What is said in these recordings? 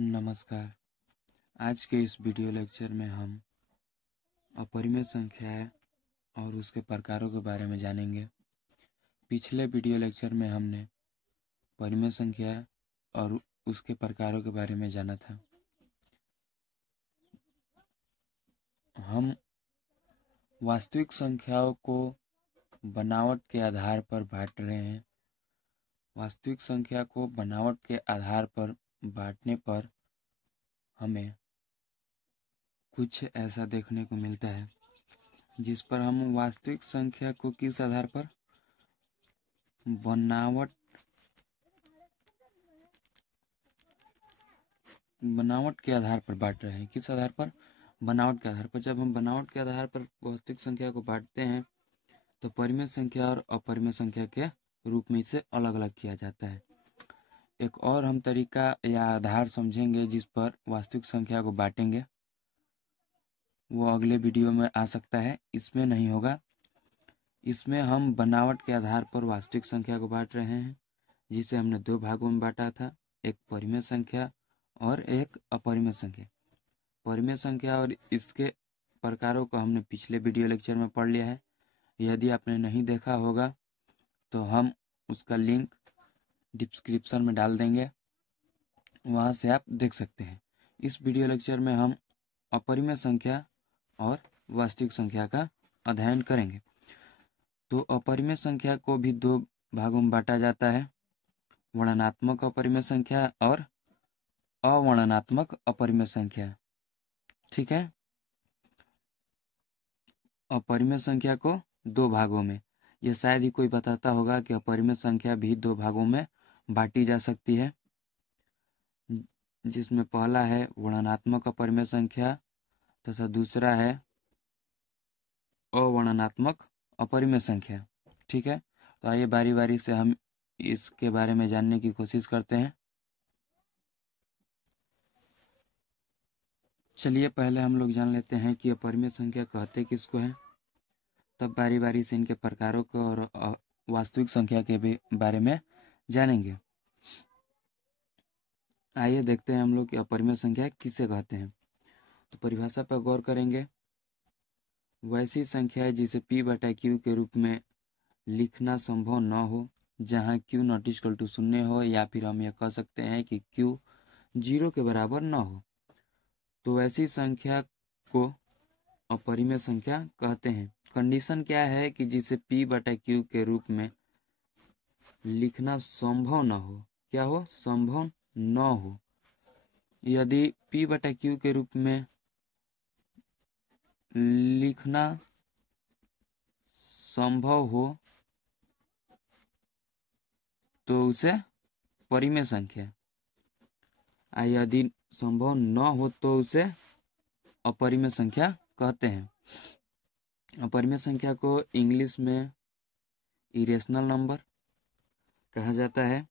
नमस्कार। आज के इस वीडियो लेक्चर में हम अपरिमेय संख्याएं और उसके प्रकारों के बारे में जानेंगे। पिछले वीडियो लेक्चर में हमने परिमेय संख्या और उसके प्रकारों के बारे में जाना था। हम वास्तविक संख्याओं को बनावट के आधार पर बांट रहे हैं। वास्तविक संख्या को बनावट के आधार पर बांटने पर हमें कुछ ऐसा देखने को मिलता है जिस पर हम वास्तविक संख्या को किस आधार पर बनावट के आधार पर बांट रहे हैं। किस आधार पर? बनावट के आधार पर। जब हम बनावट के आधार पर वास्तविक संख्या को बांटते हैं तो परिमेय संख्या और अपरिमेय संख्या के रूप में इसे अलग अलग किया जाता है। एक और हम तरीका या आधार समझेंगे जिस पर वास्तविक संख्या को बांटेंगे, वो अगले वीडियो में आ सकता है, इसमें नहीं होगा। इसमें हम बनावट के आधार पर वास्तविक संख्या को बांट रहे हैं, जिसे हमने दो भागों में बांटा था, एक परिमेय संख्या और एक अपरिमेय संख्या। परिमेय संख्या और इसके प्रकारों को हमने पिछले वीडियो लेक्चर में पढ़ लिया है। यदि आपने नहीं देखा होगा तो हम उसका लिंक डिस्क्रिप्शन में डाल देंगे, वहाँ से आप देख सकते हैं। इस वीडियो लेक्चर में हम अपरिमेय संख्या और वास्तविक संख्या का अध्ययन करेंगे। तो अपरिमेय संख्या को भी दो भागों में बांटा जाता है, वर्णनात्मक अपरिमेय संख्या और अवर्णनात्मक अपरिमेय संख्या। ठीक है। अपरिमेय संख्या को दो भागों में, यह शायद ही कोई बताता होगा कि अपरिमेय संख्या भी दो भागों में बांटी जा सकती है, जिसमें पहला है वर्णनात्मक अपरिमेय संख्या तथा दूसरा है अवर्णनात्मक अपरिमेय संख्या। ठीक है। तो आइए बारी बारी से हम इसके बारे में जानने की कोशिश करते हैं। चलिए पहले हम लोग जान लेते हैं कि अपरिमेय संख्या कहते किसको है, तब बारी बारी से इनके प्रकारों को और वास्तविक संख्या के भी बारे में जानेंगे। आइए देखते हैं हम लोग कि अपरिमेय संख्या किसे कहते हैं। तो परिभाषा पर गौर करेंगे। वैसी संख्या है जिसे p/q के रूप में लिखना संभव न हो, जहां q नॉट इक्वल टू 0 हो, या फिर हम यह कह सकते हैं कि q 0 के बराबर न हो, तो ऐसी संख्या को अपरिमेय संख्या कहते हैं। कंडीशन क्या है कि जिसे p/q के रूप में लिखना संभव न हो। क्या हो? संभव न हो। यदि p/q के रूप में लिखना संभव हो तो उसे परिमेय संख्या, यदि संभव न हो तो उसे अपरिमेय संख्या कहते हैं। अपरिमेय संख्या को इंग्लिश में इरेशनल नंबर कहा जाता है।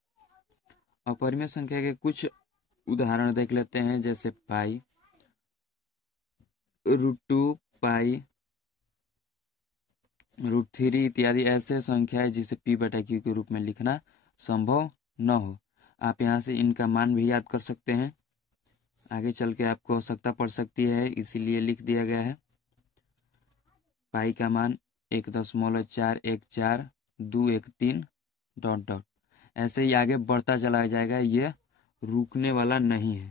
अपरिमेय संख्या के कुछ उदाहरण देख लेते हैं, जैसे पाई, √2, पाई, √3 इत्यादि ऐसे संख्याएं जिसे p/q के रूप में लिखना संभव न हो। आप यहाँ से इनका मान भी याद कर सकते हैं, आगे चल के आपको आवश्यकता पड़ सकती है, इसीलिए लिख दिया गया है। पाई का मान 1.414(213) ... ऐसे ही आगे बढ़ता चला जाएगा, ये रुकने वाला नहीं है।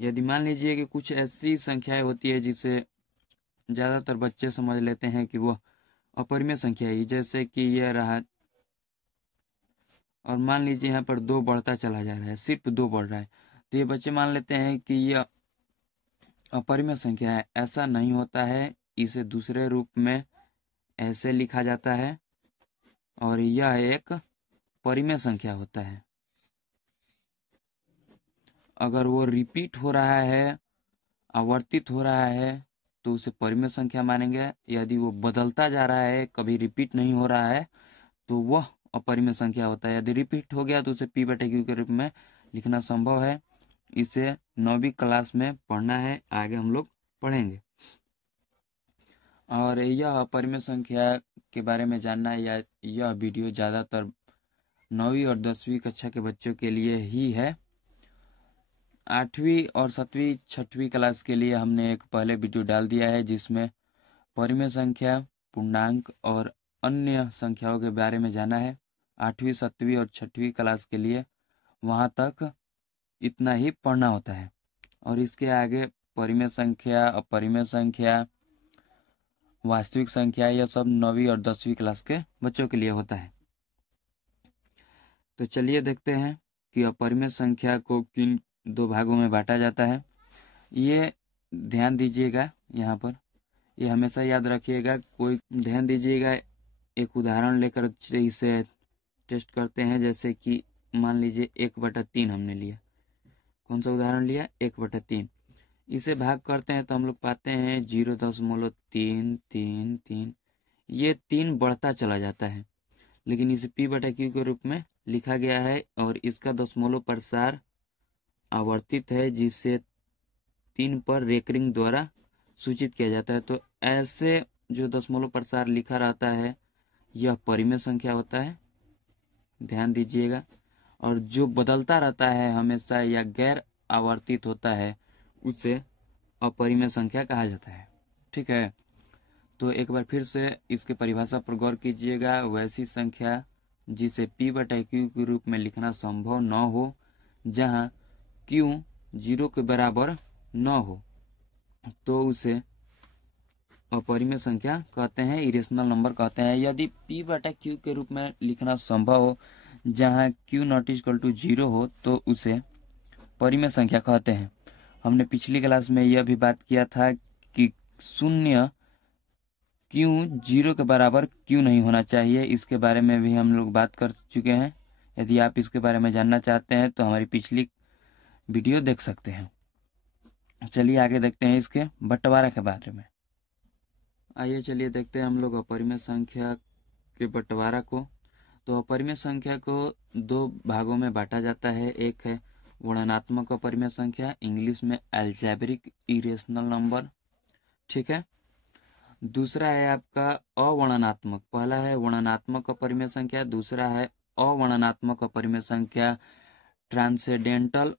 यदि मान लीजिए कि कुछ ऐसी संख्याएं होती है जिसे ज़्यादातर बच्चे समझ लेते हैं कि वो अपरिमेय संख्या ही, जैसे कि यह रहा, और मान लीजिए यहाँ पर 2 बढ़ता चला जा रहा है, सिर्फ 2 बढ़ रहा है, तो ये बच्चे मान लेते हैं कि यह अपरिमेय संख्या है। ऐसा नहीं होता है, इसे दूसरे रूप में ऐसे लिखा जाता है और यह एक परिमेय संख्या होता है। अगर वो रिपीट हो रहा है, आवर्तित हो रहा है, तो उसे परिमेय संख्या मानेंगे। यदि वो बदलता जा रहा है, कभी रिपीट नहीं हो रहा है, तो वह अपरिमेय संख्या होता है। यदि रिपीट हो गया तो उसे p/q के रूप में लिखना संभव है। इसे 9वीं क्लास में पढ़ना है, आगे हम लोग पढ़ेंगे। और यह अपरिमेय संख्या के बारे में जानना, या यह वीडियो ज़्यादातर 9वीं और 10वीं कक्षा के बच्चों के लिए ही है। 8वीं और 7वीं 6वीं क्लास के लिए हमने एक पहले वीडियो डाल दिया है जिसमें परिमेय संख्या, पूर्णांक और अन्य संख्याओं के बारे में जाना है। 8वीं 7वीं और 6वीं क्लास के लिए वहाँ तक इतना ही पढ़ना होता है और इसके आगे परिमेय संख्या, अपरिमेय संख्या, वास्तविक संख्या, यह सब 9वीं और 10वीं क्लास के बच्चों के लिए होता है। तो चलिए देखते हैं कि अपरिमेय संख्या को किन दो भागों में बांटा जाता है। ये ध्यान दीजिएगा, यहाँ पर ये हमेशा याद रखिएगा। कोई ध्यान दीजिएगा, एक उदाहरण लेकर इसे टेस्ट करते हैं। जैसे कि मान लीजिए 1/3 हमने लिया। कौन सा उदाहरण लिया? 1/3। इसे भाग करते हैं तो हम लोग पाते हैं 0.333। ये 3 बढ़ता चला जाता है, लेकिन इसे p/q के रूप में लिखा गया है और इसका दशमलव प्रसार आवर्तित है, जिसे 3 पर रेकरिंग द्वारा सूचित किया जाता है। तो ऐसे जो दशमलव प्रसार लिखा रहता है यह परिमेय संख्या होता है, ध्यान दीजिएगा। और जो बदलता रहता है हमेशा या गैर आवर्तित होता है उसे अपरिमेय संख्या कहा जाता है। ठीक है, तो एक बार फिर से इसके परिभाषा पर गौर कीजिएगा। वैसी संख्या जिसे p/q के रूप में लिखना संभव न हो, जहां q 0 के बराबर न हो, तो उसे अपरिमेय संख्या कहते हैं, इरेशनल नंबर कहते हैं। यदि p/q के रूप में लिखना संभव हो जहां q नॉट इक्वल टू 0 हो, तो उसे परिमेय संख्या कहते हैं। हमने पिछली क्लास में यह भी बात किया था कि शून्य क्यों 0 के बराबर क्यों नहीं होना चाहिए, इसके बारे में भी हम लोग बात कर चुके हैं। यदि आप इसके बारे में जानना चाहते हैं तो हमारी पिछली वीडियो देख सकते हैं। चलिए आगे देखते हैं इसके बंटवारा के बारे में। आइए चलिए देखते हैं हम लोग अपरिमेय संख्या के बंटवारा को। तो अपरिमेय संख्या को 2 भागों में बांटा जाता है। एक है वर्णनात्मक अपरिमेय संख्या, इंग्लिश में अलजेब्रिक इरेशनल नंबर। ठीक है। दूसरा है आपका अवर्णनात्मक। पहला है वर्णनात्मक अपरिमेय संख्या, दूसरा है अवर्णनात्मक अपरिमेय संख्या, ट्रांसेंडेंटल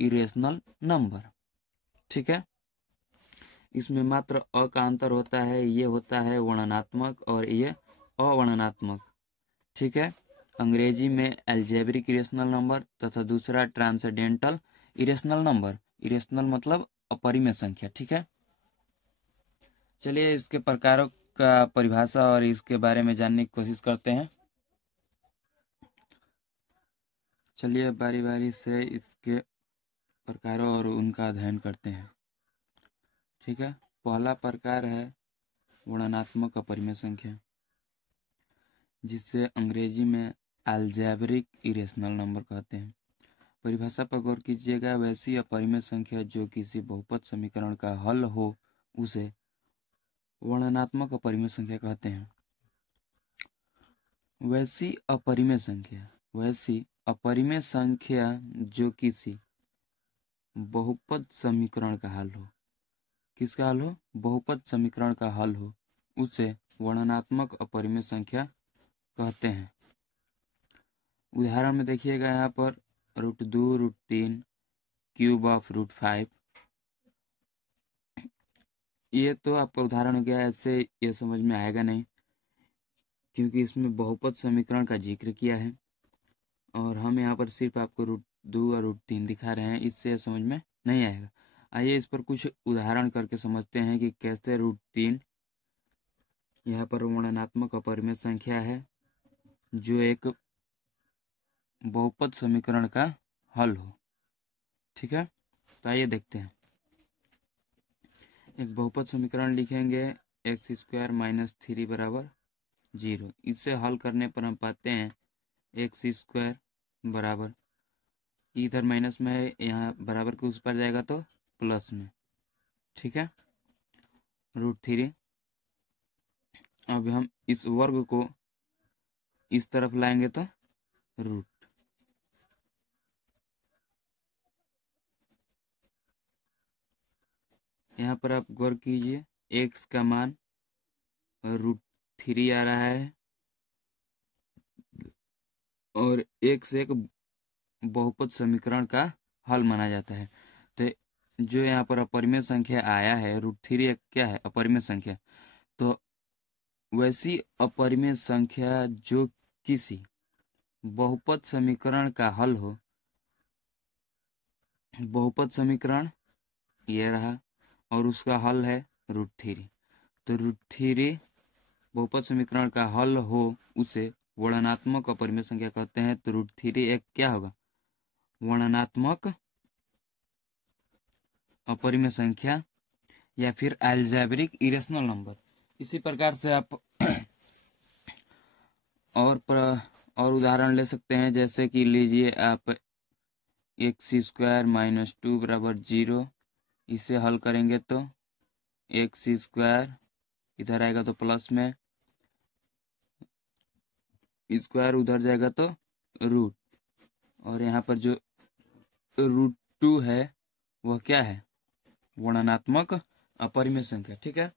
इरेशनल नंबर। ठीक है, इसमें मात्र अ का अंतर होता है। ये होता है वर्णनात्मक और ये अवर्णनात्मक। ठीक है, अंग्रेजी में अलजेब्रिक इरेशनल नंबर तथा दूसरा ट्रांसेंडेंटल इरेशनल नंबर। इरेशनल मतलब अपरिमेय संख्या। ठीक है, चलिए इसके प्रकारों का परिभाषा और इसके बारे में जानने की कोशिश करते हैं। चलिए बारी बारी से इसके प्रकारों और उनका अध्ययन करते हैं। ठीक है, पहला प्रकार है वर्णनात्मक अपरिमेय संख्या, जिसे अंग्रेजी में अलजेब्रिक इरेशनल नंबर कहते हैं। परिभाषा पर गौर कीजिएगा। वैसी अपरिमेय संख्या जो किसी बहुपद समीकरण का हल हो उसे वर्णनात्मक अपरिमेय संख्या कहते हैं। वैसी अपरिमेय संख्या जो किसी बहुपद समीकरण का हल हो। किसका हल हो? बहुपद समीकरण का हल हो, उसे वर्णनात्मक अपरिमेय संख्या कहते हैं। उदाहरण में देखिएगा यहाँ पर √2, √3, क्यूब ऑफ √5। ये तो आपका उदाहरण हो गया, ऐसे ये समझ में आएगा नहीं क्योंकि इसमें बहुपद समीकरण का जिक्र किया है और हम यहाँ पर सिर्फ आपको √2 और √3 दिखा रहे हैं, इससे समझ में नहीं आएगा। आइए इस पर कुछ उदाहरण करके समझते हैं कि कैसे √3 यहाँ पर वर्णनात्मक अपरिमेय संख्या है जो एक बहुपद समीकरण का हल हो। ठीक है, तो आइए देखते हैं। एक बहुपद समीकरण लिखेंगे x² - 3 बराबर 0। इसे हल करने पर हम पाते हैं x² बराबर, इधर माइनस में है, यहाँ बराबर के उस पर जाएगा तो प्लस में। ठीक है, √3। अब हम इस वर्ग को इस तरफ लाएंगे तो रूट। यहाँ पर आप गौर कीजिए, x का मान √3 आ रहा है और x एक बहुपद समीकरण का हल माना जाता है। तो जो यहाँ पर अपरिमेय संख्या आया है √3 एक क्या है, अपरिमेय संख्या। तो वैसी अपरिमेय संख्या जो किसी बहुपद समीकरण का हल हो, बहुपद समीकरण ये रहा और उसका हल है √3। तो √3 बहुपद समीकरण का हल हो उसे वर्णनात्मक अपरिमेय संख्या कहते हैं। तो √3 एक क्या होगा, वर्णनात्मक अपरिमेय संख्या या फिर अलजेब्रिक इरेशनल नंबर। इसी प्रकार से आप और उदाहरण ले सकते हैं, जैसे कि लीजिए आप x² - 2 = 0, इसे हल करेंगे तो x² इधर आएगा तो प्लस में, स्क्वायर उधर जाएगा तो रूट, और यहाँ पर जो √2 है वह क्या है, वर्णनात्मक अपरिमेय संख्या। ठीक है,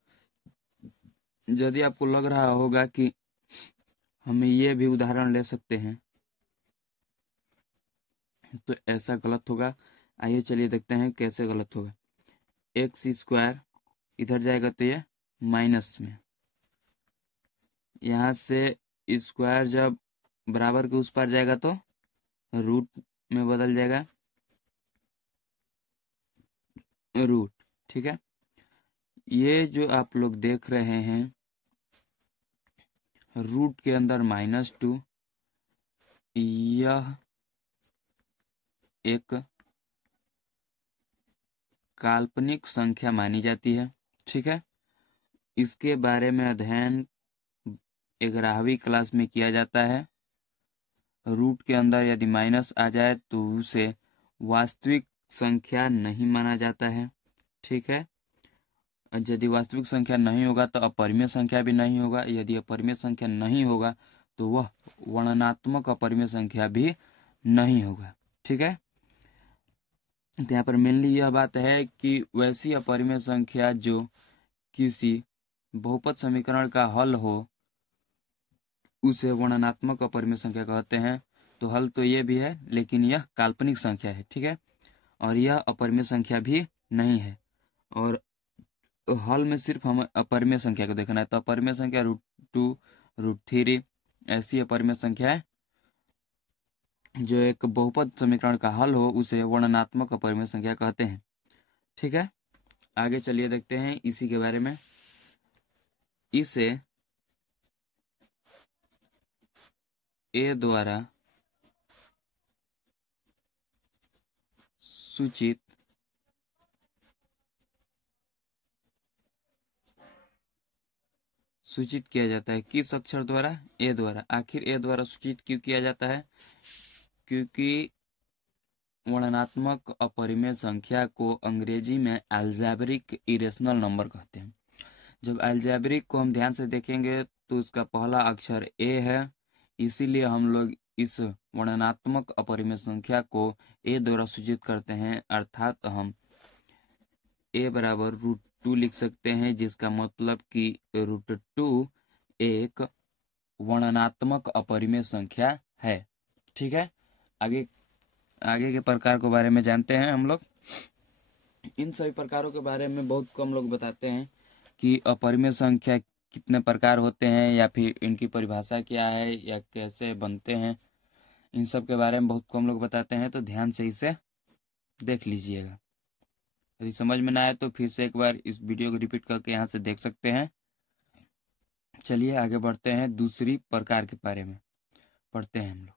यदि आपको लग रहा होगा कि हमें ये भी उदाहरण ले सकते हैं तो ऐसा गलत होगा। आइए चलिए देखते हैं कैसे गलत होगा। x² इधर जाएगा तो ये माइनस में, यहाँ से स्क्वायर जब बराबर के उस पार जाएगा तो रूट में बदल जाएगा, रूट। ठीक है, ये जो आप लोग देख रहे हैं रूट के अंदर -2, यह एक काल्पनिक संख्या मानी जाती है। ठीक है, इसके बारे में अध्ययन 11वीं क्लास में किया जाता है। रूट के अंदर यदि माइनस आ जाए तो उसे वास्तविक संख्या नहीं माना जाता है। ठीक है, यदि वास्तविक संख्या नहीं होगा तो अपरिमेय संख्या भी नहीं होगा, यदि अपरिमेय संख्या नहीं होगा तो वह वर्णनात्मक अपरिमेय संख्या भी नहीं होगा। ठीक है, तो यहाँ पर मेनली यह बात है कि वैसी अपरिमेय संख्या जो किसी बहुपद समीकरण का हल हो उसे वर्णनात्मक अपरिमेय संख्या कहते हैं। तो हल तो ये भी है लेकिन यह काल्पनिक संख्या है। ठीक है, और यह अपरिमेय संख्या भी नहीं है, और हल में सिर्फ हम अपरिमेय संख्या को देखना है। तो अपरिमेय संख्या √2, √3 ऐसी अपरिमेय संख्या है जो एक बहुपद समीकरण का हल हो उसे वर्णनात्मक अपरिमेय संख्या कहते हैं। ठीक है, आगे चलिए देखते हैं इसी के बारे में। इसे ए द्वारा सूचित किया जाता है। किस अक्षर द्वारा, ए द्वारा। आखिर ए द्वारा सूचित क्यों किया जाता है, क्योंकि वर्णनात्मक अपरिमेय संख्या को अंग्रेजी में अलजेब्रिक इरेशनल नंबर कहते हैं। जब अलजेब्रिक को हम ध्यान से देखेंगे तो उसका पहला अक्षर ए है, इसीलिए हम लोग इस वर्णनात्मक अपरिमेय संख्या को ए द्वारा सूचित करते हैं, अर्थात हम ए बराबर √2 लिख सकते हैं, जिसका मतलब कि √2 एक वर्णनात्मक अपरिमेय संख्या है। ठीक है, आगे के प्रकार के बारे में जानते हैं हम लोग। इन सभी प्रकारों के बारे में बहुत कम लोग बताते हैं कि अपरिमेय संख्या कितने प्रकार होते हैं या फिर इनकी परिभाषा क्या है या कैसे बनते हैं, इन सब के बारे में बहुत कम लोग बताते हैं। तो ध्यान से इसे देख लीजिएगा, यदि समझ में ना आए तो फिर से एक बार इस वीडियो को रिपीट करके यहाँ से देख सकते हैं। चलिए आगे बढ़ते हैं, दूसरी प्रकार के बारे में पढ़ते हैं हम लोग।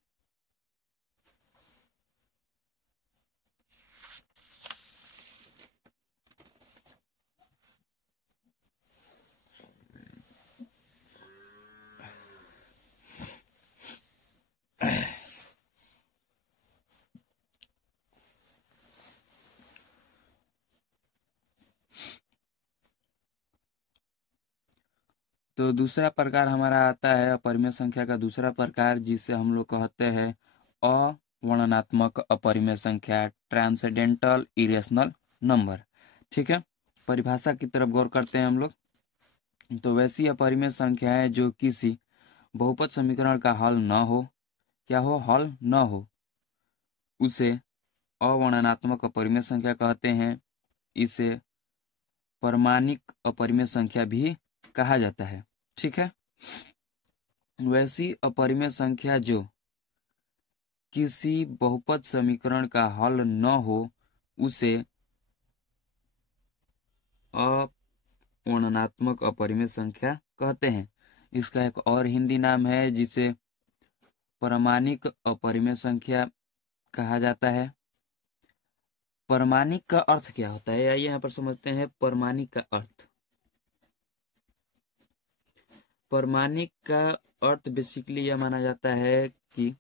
तो दूसरा प्रकार हमारा आता है अपरिमेय संख्या का दूसरा प्रकार, जिसे हम लोग कहते हैं अवर्णनात्मक अपरिमेय संख्या, ट्रांसेंडेंटल इरेशनल नंबर। ठीक है, परिभाषा की तरफ गौर करते हैं हम लोग। तो वैसी अपरिमेय संख्याएं जो किसी बहुपद समीकरण का हल न हो, क्या हो, हल न हो, उसे अवर्णनात्मक अपरिमेय संख्या कहते हैं। इसे परमाणिक अपरिमेय संख्या भी कहा जाता है। ठीक है, वैसी अपरिमेय संख्या जो किसी बहुपद समीकरण का हल न हो उसे अवर्णनात्मक अपरिमेय संख्या कहते हैं। इसका एक और हिंदी नाम है जिसे परमाणिक अपरिमेय संख्या कहा जाता है। परमाणिक का अर्थ क्या होता है, आइए यहाँ पर समझते हैं परमाणिक का अर्थ। परमाणिक का अर्थ बेसिकली यह माना जाता है कि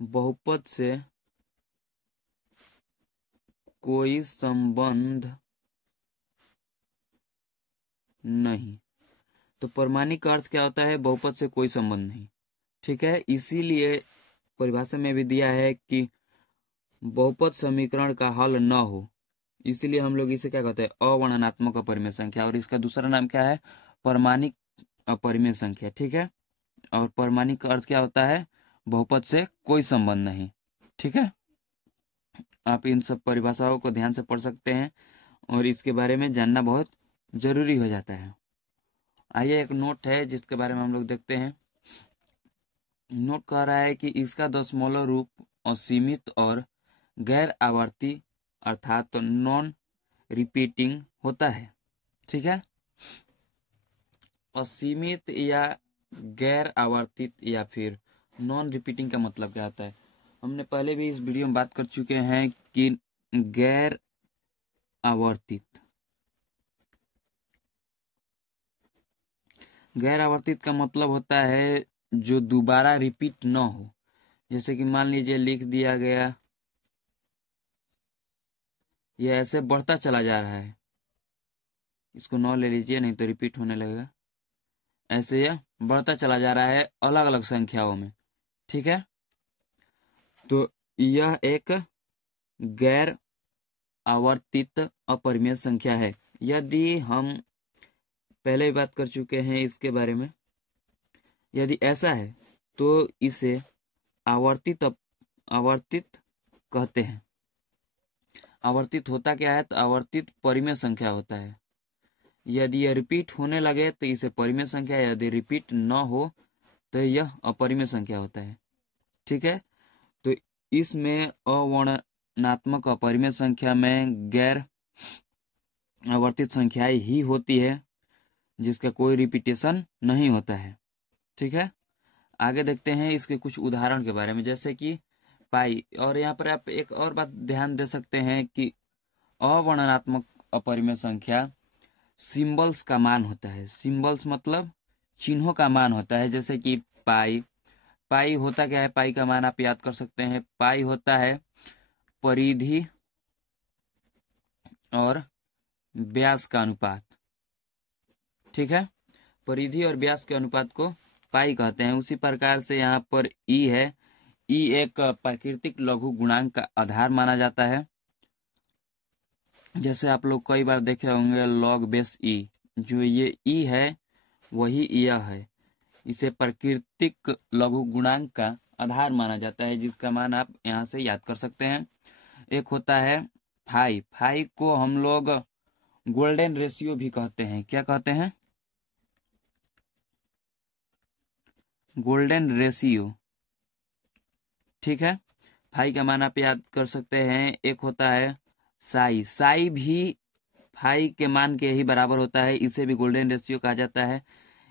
बहुपद से कोई संबंध नहीं। तो परमाणिक का अर्थ क्या होता है, बहुपद से कोई संबंध नहीं। ठीक है, इसीलिए परिभाषा में भी दिया है कि बहुपद समीकरण का हल न हो, इसीलिए हम लोग इसे क्या कहते हैं, अवर्णनात्मक अपरिमेय संख्या। और इसका दूसरा नाम क्या है, परमाणिक अपरिमेय संख्या। ठीक है, और परमाणिक का अर्थ क्या होता है, बहुपद से कोई संबंध नहीं। ठीक है, आप इन सब परिभाषाओं को ध्यान से पढ़ सकते हैं और इसके बारे में जानना बहुत जरूरी हो जाता है। आइए एक नोट है जिसके बारे में हम लोग देखते हैं। नोट कह रहा है कि इसका दशमलव रूप असीमित और गैर आवर्ती अर्थात नॉन रिपीटिंग होता है। ठीक है, असीमित या गैर आवर्तित या फिर नॉन रिपीटिंग का मतलब क्या होता है, हमने पहले भी इस वीडियो में बात कर चुके हैं कि गैर आवर्तित का मतलब होता है जो दोबारा रिपीट न हो। जैसे कि मान लीजिए लिख दिया गया, यह ऐसे बढ़ता चला जा रहा है, इसको 9 ले लीजिए नहीं तो रिपीट होने लगेगा। ऐसे यह बढ़ता चला जा रहा है अलग अलग संख्याओं में। ठीक है, तो यह एक गैर आवर्तित अपरिमेय संख्या है। यदि हम पहले ही बात कर चुके हैं इसके बारे में, यदि ऐसा है तो इसे आवर्तित कहते हैं। आवर्तित होता क्या है, तो आवर्तित परिमेय संख्या होता है। यदि यह रिपीट होने लगे तो इसे परिमेय संख्या, यदि रिपीट न हो तो यह अपरिमेय संख्या होता है। ठीक है, तो इसमें अवर्णनात्मक अपरिमेय संख्या में गैर आवर्तित संख्याएं ही होती है जिसका कोई रिपीटेशन नहीं होता है। ठीक है, आगे देखते हैं इसके कुछ उदाहरण के बारे में, जैसे कि पाई। और यहाँ पर आप एक और बात ध्यान दे सकते हैं कि अवर्णनात्मक अपरिमेय संख्या सिंबल्स का मान होता है। सिंबल्स मतलब चिन्हों का मान होता है। जैसे कि पाई होता क्या है, पाई का मान आप याद कर सकते हैं। पाई होता है परिधि और व्यास का अनुपात। ठीक है, परिधि और व्यास के अनुपात को पाई कहते हैं। उसी प्रकार से यहाँ पर ई है, ई एक प्राकृतिक लघु गुणांक का आधार माना जाता है। जैसे आप लोग कई बार देखे होंगे लॉग बेस ई, जो ये ई है वही यह है। इसे प्राकृतिक लघु गुणांक का आधार माना जाता है, जिसका मान आप यहाँ से याद कर सकते हैं। एक होता है फाई। फाई को हम लोग गोल्डन रेशियो भी कहते हैं। क्या कहते हैं, गोल्डन रेशियो। ठीक है, फाई का मान आप याद कर सकते हैं। एक होता है साई। साई भी फाई के मान के ही बराबर होता है, इसे भी गोल्डन रेशियो कहा जाता है।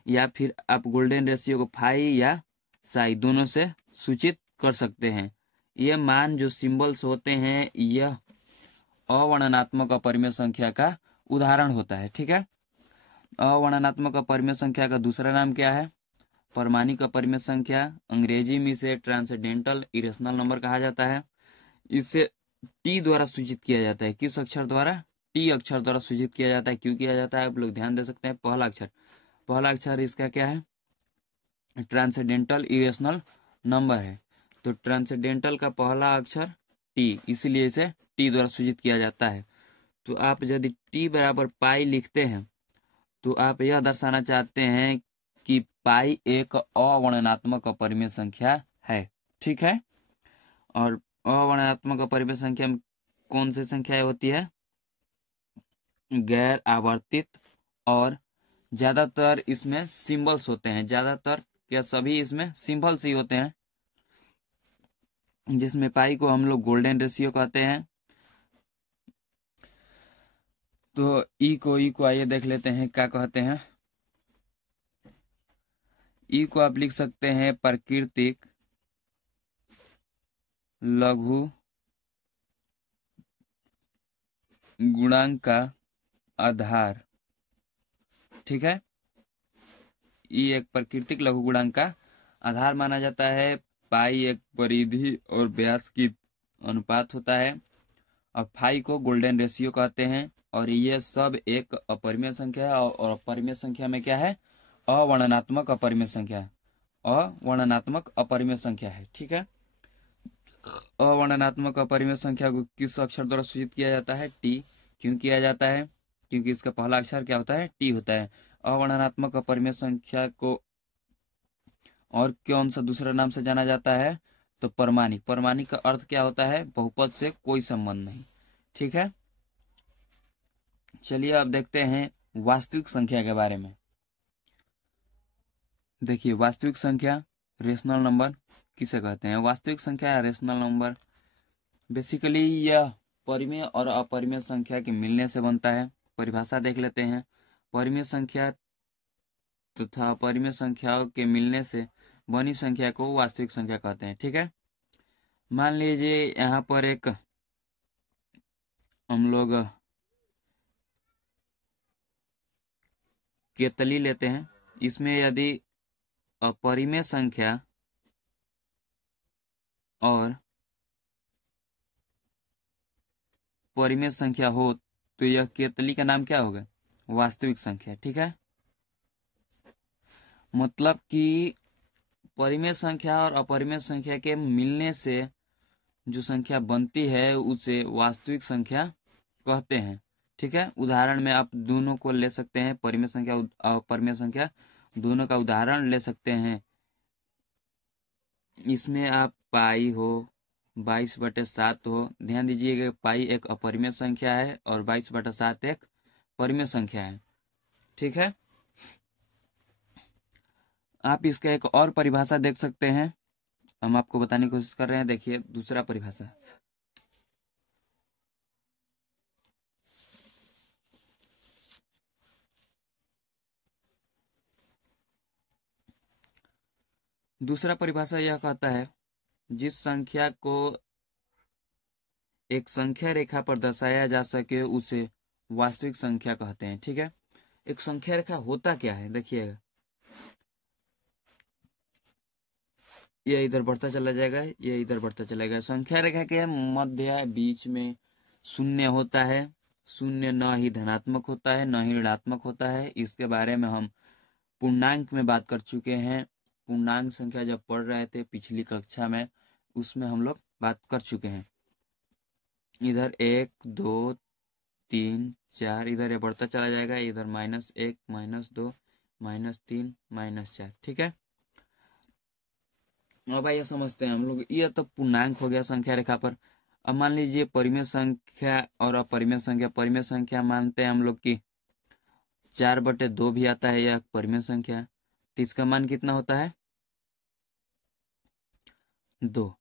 या फिर आप गोल्डन रेशियो को फाई या साई दोनों से सूचित कर सकते हैं। यह मान जो सिंबल्स होते हैं यह अवर्णनात्मक अपरिमेय संख्या का उदाहरण होता है। ठीक है, अवर्णनात्मक अपरिमेय संख्या का दूसरा नाम क्या है, परमाणिक अपरिमेय संख्या। अंग्रेजी में इसे ट्रांसेंडेंटल इरेशनल नंबर कहा जाता है। इसे टी द्वारा सूचित किया जाता है। किस अक्षर द्वारा, टी अक्षर द्वारा सूचित किया जाता है। क्यों किया जाता है आप लोग ध्यान दे सकते हैं। पहला अक्षर इसका क्या है, ट्रांसेंडेंटल इरेशनल नंबर है। तो ट्रांसेंडेंटल का पहला अक्षर टी, इसीलिए इसे टी द्वारा सूचित किया जाता है। तो आप यदि टी बराबर पाई लिखते हैं तो आप यह दर्शाना चाहते हैं कि पाई एक अवर्णनात्मक अपरिमेय संख्या है। ठीक है, और अवर्णनात्मक अपरिमेय संख्या में कौन सी संख्याएं होती है? गैर आवर्तित, और ज्यादातर इसमें सिंबल्स होते हैं, ज्यादातर या सभी इसमें सिंबल्स ही होते हैं, जिसमें पाई को हम लोग गोल्डन रेशियो कहते हैं। तो ई को आइए देख लेते हैं क्या कहते हैं। ई को आप लिख सकते हैं प्राकृतिक लघु गुणांक का आधार, ठीक है। ई एक प्राकृतिक लघु गुणांक का आधार माना जाता है। पाई एक परिधि और व्यास की अनुपात होता है, और फाई को गोल्डन रेशियो कहते हैं। और ये सब एक अपरिमेय संख्या है, और अपरिमेय संख्या में क्या है? अवर्णनात्मक अपरिमेय संख्या है, अवर्णनात्मक अपरिमेय संख्या है, ठीक है। अवर्णनात्मक अपरिमेय संख्या को किस अक्षर द्वारा सूचित किया जाता है? टी। क्यों किया जाता है? क्योंकि इसका पहला अक्षर क्या होता है? टी होता है। अवर्णनात्मक अपरिमेय संख्या को और कौन सा दूसरा नाम से जाना जाता है? तो परमाणिक। परमाणिक का अर्थ क्या होता है? बहुपद से कोई संबंध नहीं, ठीक है। चलिए अब देखते हैं वास्तविक संख्या के बारे में। देखिए, वास्तविक संख्या, रेशनल नंबर किसे कहते हैं? वास्तविक संख्या या रेशनल नंबर बेसिकली यह परिमेय और अपरिमेय संख्या के मिलने से बनता है। परिभाषा देख लेते हैं। परिमेय संख्या तथा अपरिमेय संख्याओं के मिलने से बनी संख्या को वास्तविक संख्या कहते हैं, ठीक है। मान लीजिए यहाँ पर एक हम लोग केतली लेते हैं। इसमें यदि अपरिमेय संख्या और परिमेय संख्या हो तो यह केतली का नाम क्या होगा? वास्तविक संख्या, ठीक है। मतलब कि परिमेय संख्या और अपरिमेय संख्या के मिलने से जो संख्या बनती है उसे वास्तविक संख्या कहते हैं, ठीक है। उदाहरण में आप दोनों को ले सकते हैं, परिमेय संख्या और अपरिमेय संख्या दोनों का उदाहरण ले सकते हैं। इसमें आप पाई हो 22/7 हो। ध्यान दीजिएगा, पाई एक अपरिमेय संख्या है और 22/7 एक परिमेय संख्या है, ठीक है। आप इसका एक और परिभाषा देख सकते हैं, हम आपको बताने की कोशिश कर रहे हैं। देखिए दूसरा परिभाषा, दूसरा परिभाषा यह कहता है जिस संख्या को एक संख्या रेखा पर दर्शाया जा सके उसे वास्तविक संख्या कहते हैं, ठीक है। एक संख्या रेखा होता क्या है? देखिएगा, ये इधर बढ़ता चला जाएगा, ये इधर बढ़ता चलेगा। संख्या रेखा के मध्य बीच में शून्य होता है। शून्य न ही धनात्मक होता है न ही ऋणात्मक होता है। इसके बारे में हम पूर्णांक में बात कर चुके हैं। पूर्णांक संख्या जब पढ़ रहे थे पिछली कक्षा में, उसमें हम लोग बात कर चुके हैं। इधर 1 2 3 4, इधर ये बढ़ता चला जाएगा, इधर -1 -2 -3 -4, ठीक है। अब आइए समझते हैं हम लोग, ये तो पूर्णांक हो गया संख्या रेखा पर। अब मान लीजिए परिमेय संख्या और अपरिमेय संख्या। परिमेय संख्या मानते हैं हम लोग की 4/2 भी आता है, यह परिमेय संख्या है। तो इसका मान कितना होता है? 2,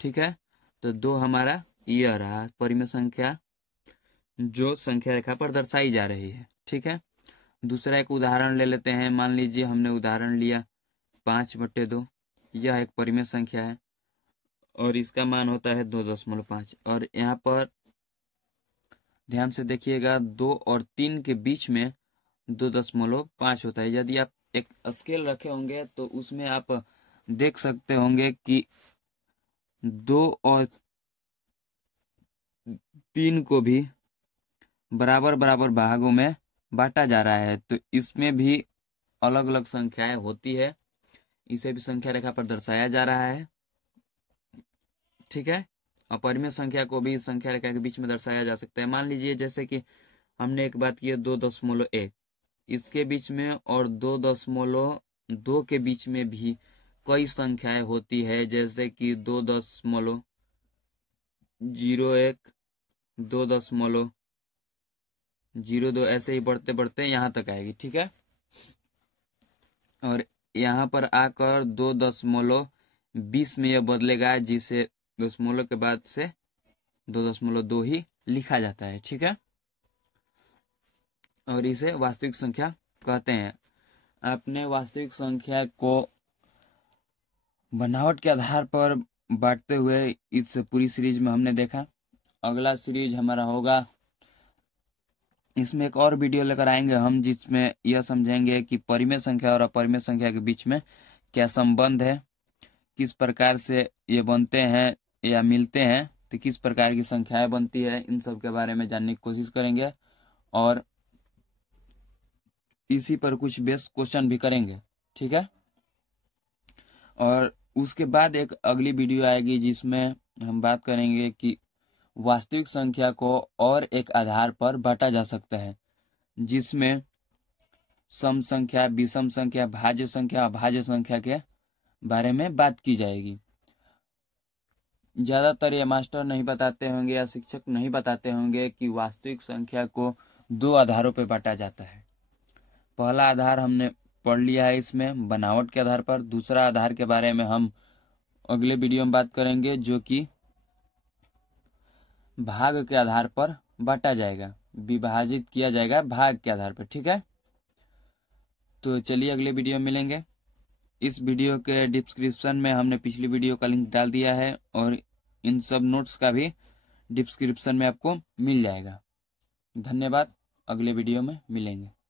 ठीक है। तो 2 हमारा यह रहा परिमेय संख्या जो संख्या रेखा पर दर्शाई जा रही है, ठीक है। दूसरा एक उदाहरण ले लेते हैं। मान लीजिए हमने उदाहरण लिया 5/2, यह एक परिमेय संख्या है और इसका मान होता है 2.5। और यहाँ पर ध्यान से देखिएगा, 2 और 3 के बीच में 2.5 होता है। यदि आप एक स्केल रखे होंगे तो उसमें आप देख सकते होंगे कि 2 और 3 को भी बराबर बराबर भागों में बांटा जा रहा है। तो इसमें भी अलग अलग संख्याएं होती है, इसे भी संख्या रेखा पर दर्शाया जा रहा है, ठीक है। अपरिमेय संख्या को भी संख्या रेखा के बीच में दर्शाया जा सकता है। मान लीजिए जैसे कि हमने एक बात की है 2.1, इसके बीच में और 2.2 के बीच में भी कई संख्याएं होती है, जैसे कि 2.3 0.2.02 ऐसे ही बढ़ते बढ़ते यहाँ तक आएगी, ठीक है। और यहाँ पर आकर 2.20 में यह बदलेगा, जिसे दशमलव के बाद से 2.2 ही लिखा जाता है, ठीक है। और इसे वास्तविक संख्या कहते हैं। आपने वास्तविक संख्या को बनावट के आधार पर बांटते हुए इस पूरी सीरीज में हमने देखा। अगला सीरीज हमारा होगा, इसमें एक और वीडियो लेकर आएंगे हम, जिसमें यह समझेंगे कि परिमेय संख्या और अपरिमेय संख्या के बीच में क्या संबंध है, किस प्रकार से ये बनते हैं या मिलते हैं, तो किस प्रकार की संख्याएं बनती है, इन सब के बारे में जानने की कोशिश करेंगे। और इसी पर कुछ बेस क्वेश्चन भी करेंगे, ठीक है। और उसके बाद एक अगली वीडियो आएगी जिसमें हम बात करेंगे कि वास्तविक संख्या को और एक आधार पर बांटा जा सकता है, जिसमें सम संख्या, विषम संख्या, भाज्य संख्या, अभाज्य संख्या के बारे में बात की जाएगी। ज्यादातर ये मास्टर नहीं बताते होंगे या शिक्षक नहीं बताते होंगे कि वास्तविक संख्या को 2 आधारों पर बांटा जाता है। पहला आधार हमने पढ़ लिया है इसमें बनावट के आधार पर। दूसरा आधार के बारे में हम अगले वीडियो में बात करेंगे, जो कि भाग के आधार पर बांटा जाएगा, विभाजित किया जाएगा भाग के आधार पर, ठीक है। तो चलिए अगले वीडियो में मिलेंगे। इस वीडियो के डिस्क्रिप्शन में हमने पिछली वीडियो का लिंक डाल दिया है और इन सब नोट्स का भी डिस्क्रिप्शन में आपको मिल जाएगा। धन्यवाद, अगले वीडियो में मिलेंगे।